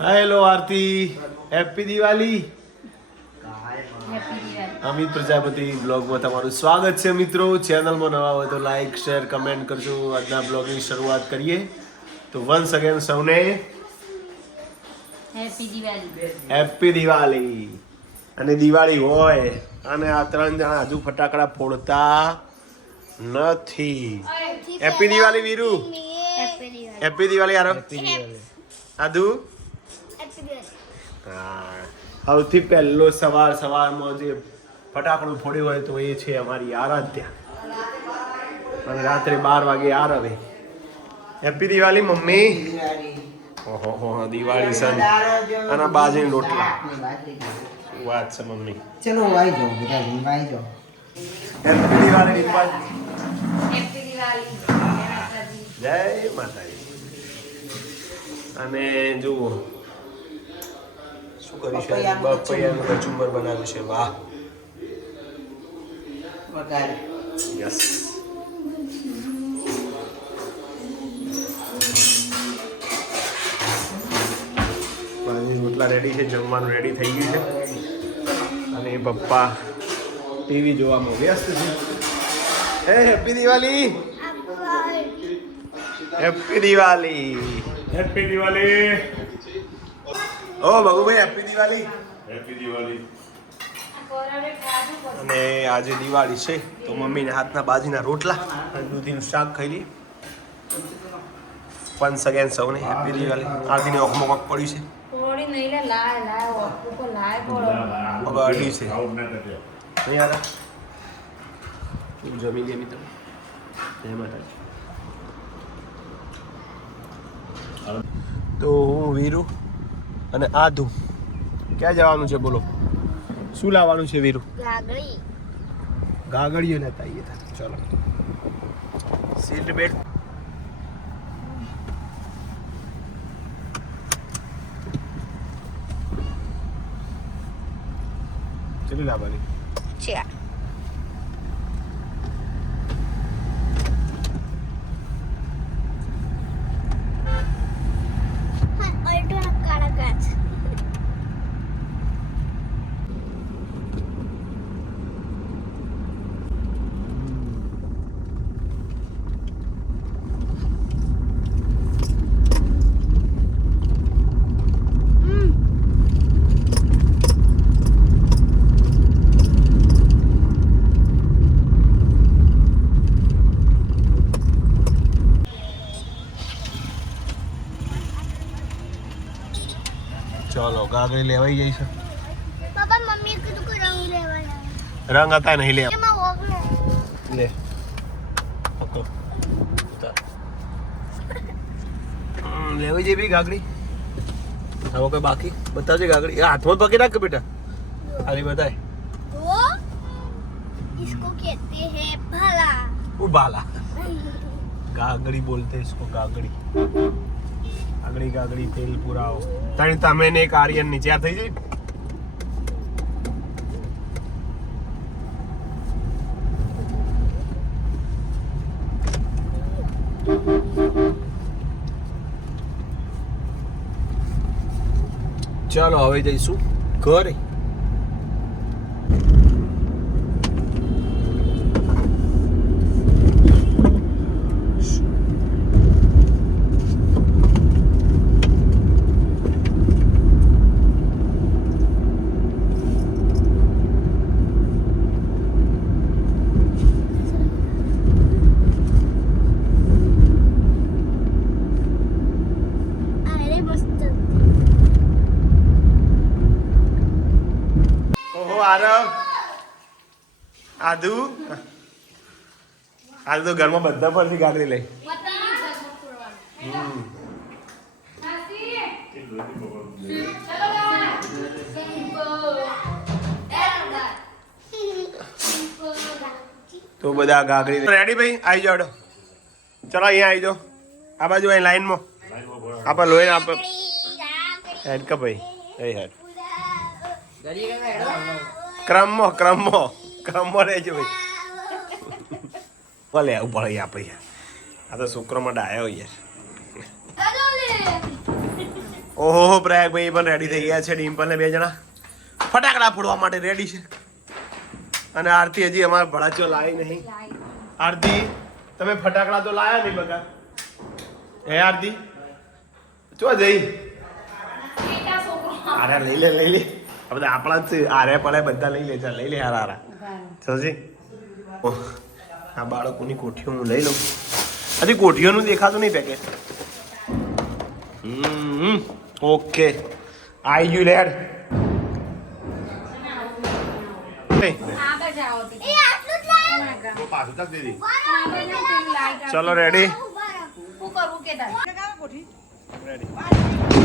Aarti happy Diwali happy Diwali. Amit Prajapati બ્લોગમાં તમારું સ્વાગત છે મિત્રો. ચેનલમાં નવા હોય તો લાઈક શેર કમેન્ટ કરજો. આજના બ્લોગની શરૂઆત કરીએ. તો વન્સ અગેન સૌને હેપી દિવાળી. અને દિવાળી હોય અને આ ત્રણ જણા હજુ ફટાકડા ફોડતા નથી. હેપી દિવાળી વીરુ. હેપી દિવાળી. યાર આદુ? હા. સૌથી પહેલો સવાર સવારમાં જે ફટાકડું ફોડ્યું હોય તો એ છે અમારી આરાધ્યા. અને રાત્રે બાર વાગે આરવે હેપી દિવાળી મમ્મી. ઓહો હો દિવાળી સન. અને બાજરી રોટલા. વાત છે મમ્મી? ચલો વાઈ જાઓ બધા વાઈ જાઓ. હેપી દિવાળી હેપી દિવાળી જય માતાજી. જય માતાજી. અને જુઓ શું કરી છે? પપૈયાનું કચુંબર બનાવ્યું છે વાહ. વઘાર. યસ રોટલા રેડી છે જમવાનું રેડી થઈ ગયું છે. અને એ પપ્પા ટીવી જોવામાં વ્યસ્ત છે. Hey happy Diwali happy Diwali happy Diwali ઓ ભગુભાઈ હેપી દિવાળી. હેપી દિવાળી. અને આજે દિવાળી છે તો મમ્મીને હાથના બાજીના રોટલા અને દૂધીનું શાક ખાઈ લઈએ. વન્સ અગેન સૌને હેપી દિવાળી. આરતીની ઓખમાં કોક પડ્યું છે. હવે અઢી છે. નહીં યાર જમી લે મિત્રો? જય માતાજી. તો હું વીરુ? અને આધુ ક્યાં જવાનું છે બોલો? શું લાવવાનું છે વીરુ? ગાગડી. ગાગડીઓ લેતા આવીએ ચલો. સીટ બેલ્ટ કેટલી લાવવાની? ચા ચલો ગાગડી લેવાઈ જઈ છે પાપા મમ્મી કીધું કે રંગ લેવાના રંગ હતા નહીં લે એમાં ઓગણે લે પકડો. ઉતાર. હમ, લેવાઈ જઈ બી ગાગડી હવે કોઈ બાકી બતાવજે ગાગડી એ હાથમાં જ પકડી રાખ બેટા ખાલી બતાય तो इसको कहते हैं भला ઉભાલા ગાગડી બોલતે इसको ગાગડી ગાગડી ગાગડી તેલ પુરાવો તાણી તમે ને એક આર્યન નીચે આ થઈ જાય ચાલો હવે જઈશું ઘરે. આરવ આદુ આજે તો ઘરમાં બધા પરથી ગાગરી લઈ. તો બધા ગાગડી રેડી ભાઈ આવી જાવ. ચલો અહીંયા આવી જાઓ આ બાજુ અહીં લાઈનમાં આપણે લોહી આપણે હેડ કે ભાઈ એ હેડ ક્રમમાં ક્રમમાં ક્રમમાં રહેજો ભાઈ. ભલે આવું પડે આપણે. આ તો શુક્રમાં ડાયો યાર. ઓહો પ્રયાગભાઈ પણ રેડી થઈ ગયા છે ડિમ્પલ ને બે જણા. ફટાકડા ફોડવા માટે રેડી છે. અને આરતી હજી અમારા ભડાચો લાવી નહીં. આરતી તમે ફટાકડા તો લાયા નહીં બગા હે આરતી? ચો જઈ? અરે લઈ લે લઈ લે. આ બધા આપણા જ આરે પડે બધા લઈ લે ચાલ લઈ લે હારા હારા સમજી આ બાળકોની કોઠીઓ હું લઈ લઉં હજી કોઠીઓનું દેખાતું નહીં પેકેટ હમ ઓકે આઈ ગયું લેડ ચલો રેડી તે. એ આટલું જ લાય. Oh my God. પાછું તક દીધી આગળ જાઓ પેલી લાઈટ આવે. ચલો રેડી ઊભા રહો. શું કરવું કે તારે? એક મિનિટ ઊભો રહો.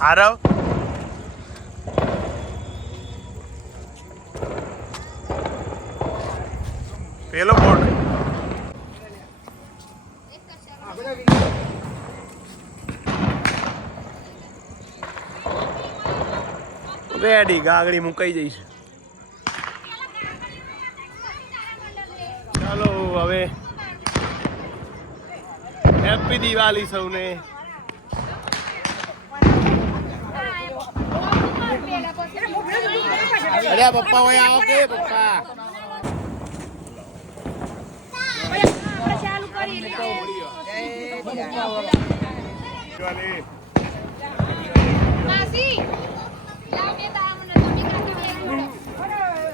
આરવ પેલો બોર્ડ રેડી ગાગડી મુકાઈ જઈશ ચાલો હવે હેપી દિવાળી સૌને. અરે પપ્પા હોય આવો કે પપ્પા?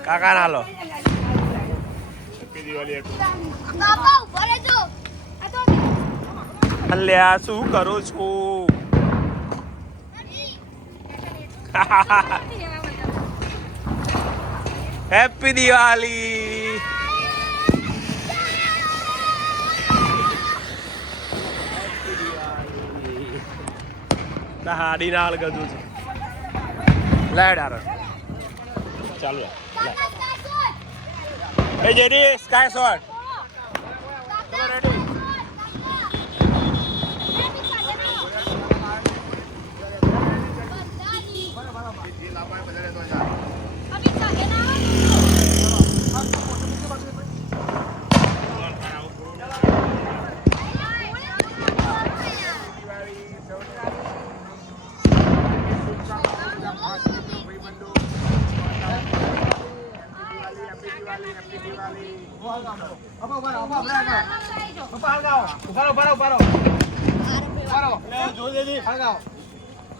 કાકા ના લો હેપી દિવાળી બાપા ઊભો રહેજો. અલ્યા શું કરો છો? હેપી દિવાળી હાડી નાળ ગધું છે. લેડ ચાલુ. એ જેડી સ્કાય શોટ કાકા, રેડી કાકા. રેડી કાઢે ના. બધાની. અભી કાઢે ના.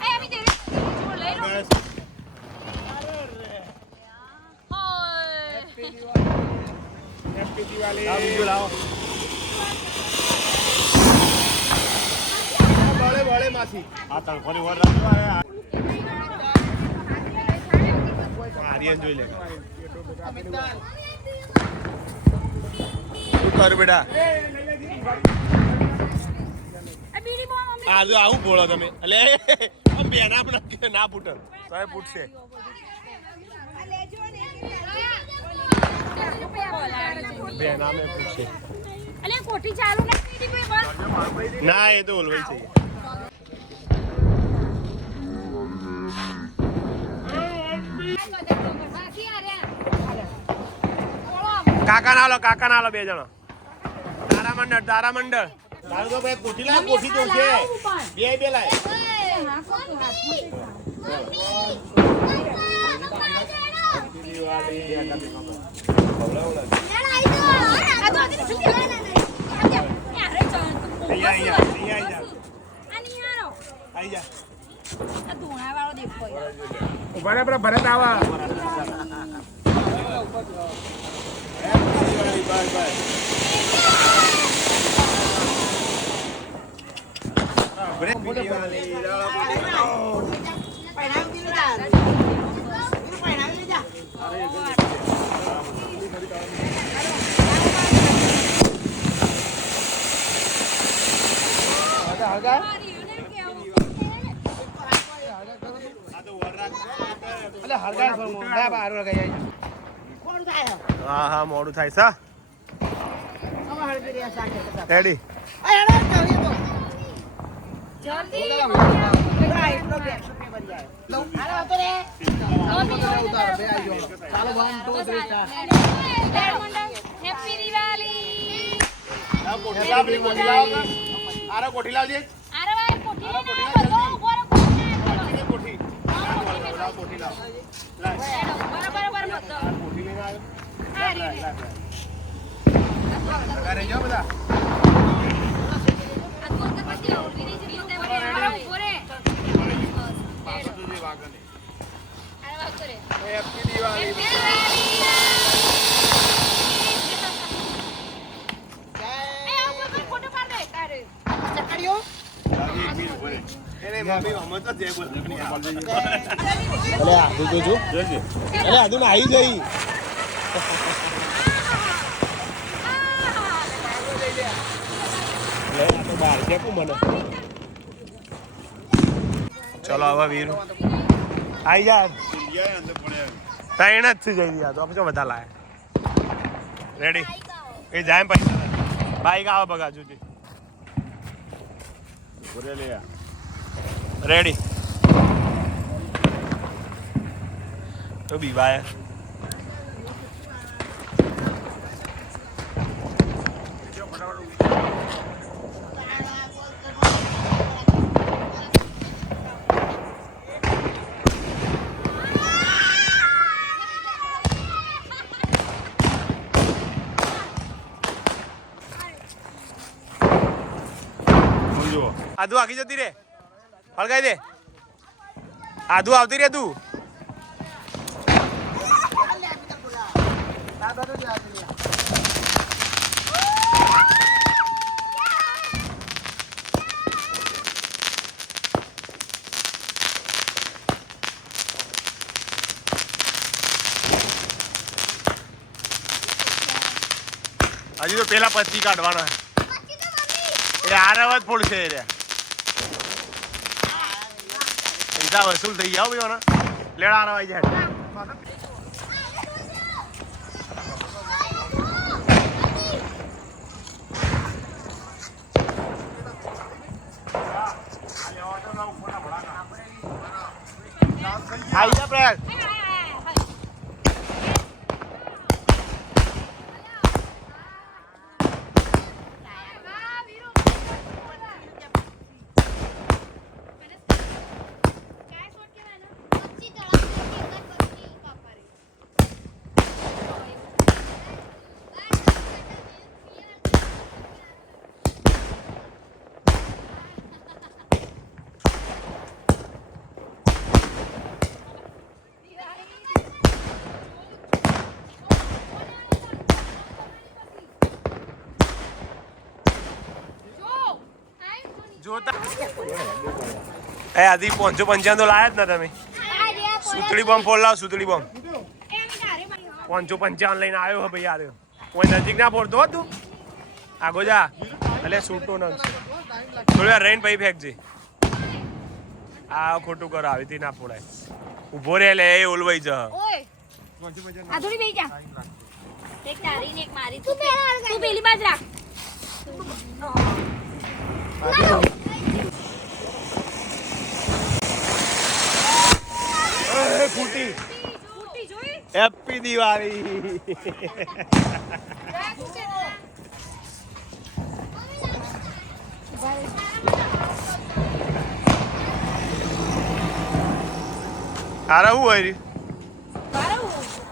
એ અમી તેરે જો લઈ લો ઓય હેપી દિવાળી આ બીજું લાવો માસી આ તણખોની વર રાખજો આ આર્યન જોઈ લે. શું કર બેટા? આ બીડી બોમ અમી આ જો આવું બોલો તમે? એટલે આમ બેના પણ કે ના ફૂટે. તો એ ફૂટશે. બેના મેં ફૂટશે. ના એ તો ઓલવાઈ છે બાકી આ રે કાકા ના લો કાકા ના લો બે જણા. તારા મંડળ તારા મંડળ તારું તો ભાઈ કોઠી લાવ કોઠી તો છે. બે બે લાય. ભરત અહીંયા અહીંયા આઈ જા ઊભા રે પેલા ભરત આવા હા હા મોડું થાય સા રેડી કોઠી આરે કોઠી લાવજે અરે ભાઈ કોઠી લઈને આવો, બધો ઊભો રહો, કોઠી લઈને આવો. કોઠી લાવ કોઠી લાવ બરાબર બરાબર અરે આદુ તો જો. અલે આદુ ને આવી જઈ. ચલો હવે વીર. આઈ જા. ત્રણ જ થઈ જઈ રહ્યા તો આપણે બધા લાયા. રેડી એ જાય પૈસા બાઈક આવે બગાજુ જુજી રેડી તો બીવાય બોલ આદુ આગી જતી રે. હળગાઈ દે. આદુ આવતી રે તું. હજી તો પેલા પચી કાઢવાના. એ આરવ જ ફૂલ છે એ રહ્યા પૈસા વસૂલ થઈ ગયા ભાઈ લેડા આવી જાય આવી જા પ્રયાગ જોતા એ આધી પાંચસો તો લાયા જ ને તમે. સુતળી બોમ્બ ફોડ લાવ સુતળી બોમ્બ. પાંચસો પંચાવન લઈને આવ્યો હે ભાઈ યાર. કોઈ નજીક ના ફોડતો હો તું. આગો જા. એટલે સૂટો ન થોડી વાર રહીને પછી ફેંકજે. આ ખોટું કરો આવી રીતે ના ફોડાય. ઊભો રે લે એ ઓલવાઈ જ. આ થોડી બેહી જા. એક તારી ને એક મારી તું તું પેલી બાજ રાખ. ફૂટી. હેપી દિવાળી આરા હું હોય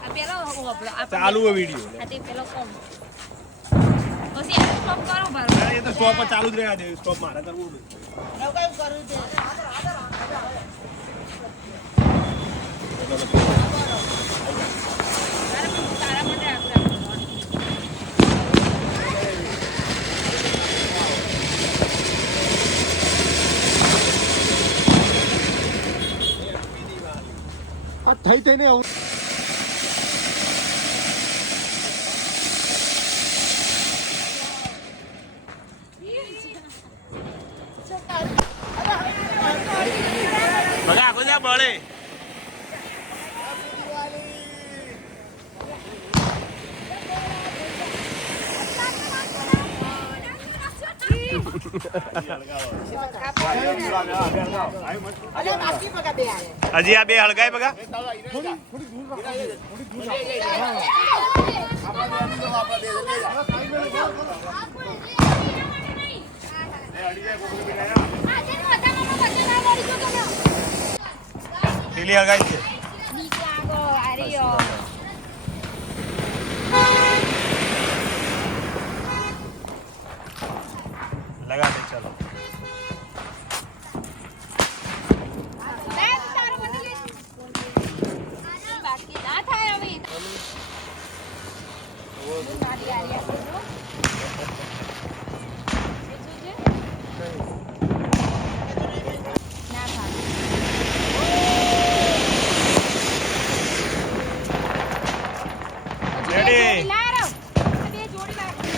આ પેલો ચાલુ હોય વીડિયો સ્ટોપ ચાલુ જ રહ્યા દે સ્ટોપ મારે કરવું થઈ થઈને આવું બધા આખો જા બળે હજી આ બે હળગાય બગા. પેલી હળગાય છે નીચે આગળ, આ રહ્યો. લગા દે ચલો લે, તારો બધું લે. બાકી ના થાય હવે. સારી હારી આ બધું. બીજું છે? ના થાય. રેડી લારો. આ બે જોડી બાકી.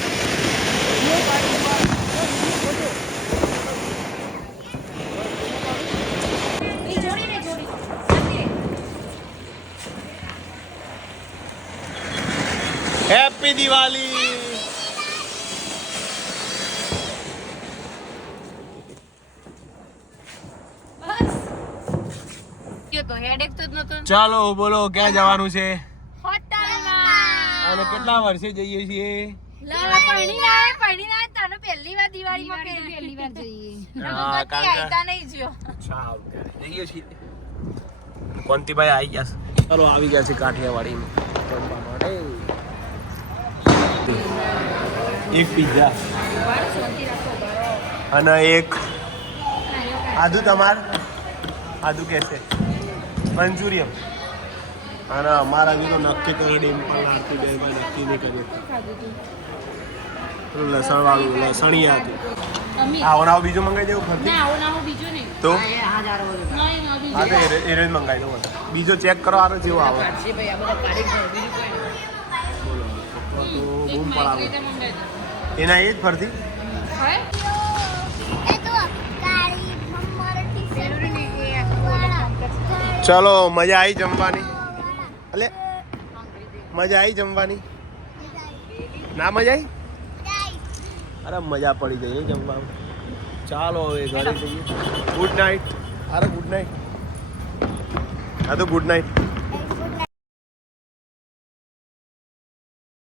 બે જોડી ને જોડી. આપી. હેપી દિવાળી. ગયો તો હેડેક તો જ નતો ચાલો બોલો ક્યાં જવાનું છે? હોટલમાં. અને કેટલા વર્ષે જઈએ છીએ? લા પૈણી ના પૈણી ના તને પહેલી વાર દિવાળીમાં પહેલી વાર જઈએ. હા, કારણ કે- આઈતા નહીં જ્યો. જઈએ છીએ. કોંતીભાઈ આવી ગયા ચાલો આવી ગયા છે કાઠિયાવાડી માટે. એક પિઝા અને એક આદુ તમાર. આદુ કેસે. મંચુરિયમ અને અમારા બી તો નક્કી કરી ડિમ્પલ આરતી બે ભાઈ નક્કી નહીં કરી લસણ વાળું લસણિયા હતું. આવો ને બીજું મંગાવી દેવું ફરતી. તો? હા તો એ એ મંગાવી દઉં બીજો ચેક કરો આરો જેવો આવે. તો બૂમ પડાવે. એના એ જ ફરતી? ચલો મજા આવી જમવાની. અલે મજા આવી જમવાની? ના મજા આવી અરે મજા પડી ગઈ હે જમવામાં. ચાલો હવે ઘરે જઈએ. ગુડ નાઇટ અરે ગુડ નાઇટ હા તો ગુડ નાઇટ